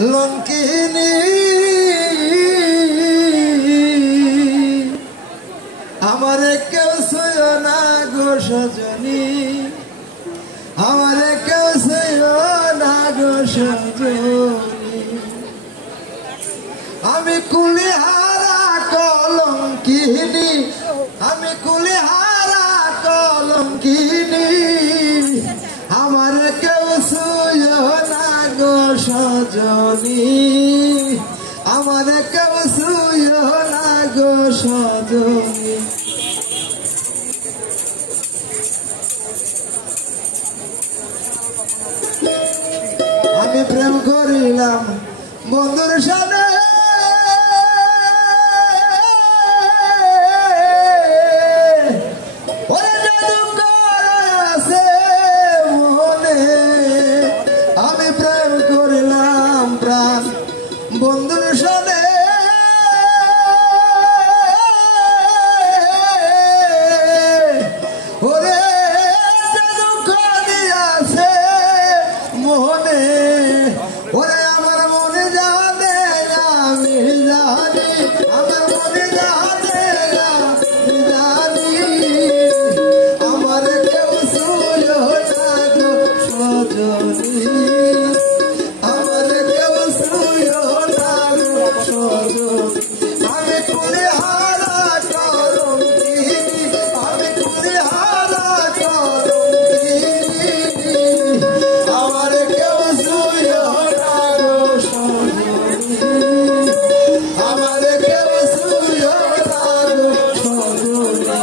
লঙ্কিনী আমারে কেউ সইয় না গো সজনী, আমারে কেউ সইয় না গো সজনী। আমি কুলিহারা কলঙ্কিনী, আমি কুলিহারা কলঙ্কিনী, আমারে কেউ সইয় না গো সজনী, আমারে কেউ সইয় না গো সজনী। আমি প্রেম করিলাম বন্ধুর সাথে, ওরে জাদু আছে মনে। আমি প্রেম করিলাম প্রাণ বন্ধুর সাথে, ওরে মনে, ওরে আমার মনে জানে আমি জানি, আমার মনে জানে আমি জানি, আমার কেউ সইয় না গো সজনী, আমার কেউ সইয় না গো সজনী। আমি কুলিহারা কলঙ্কিনী, আমি কুলিহারা কলঙ্কিনী, আমার কেউ সইয় না গো সজনী, আমার কেউ সইয় না গো সজনী।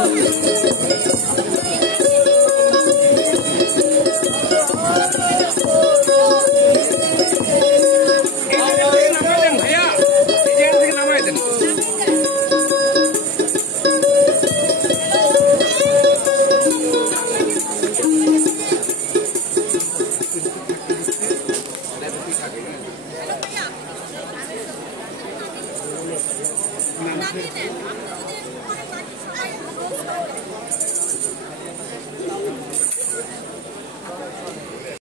নামিয়ে দেন।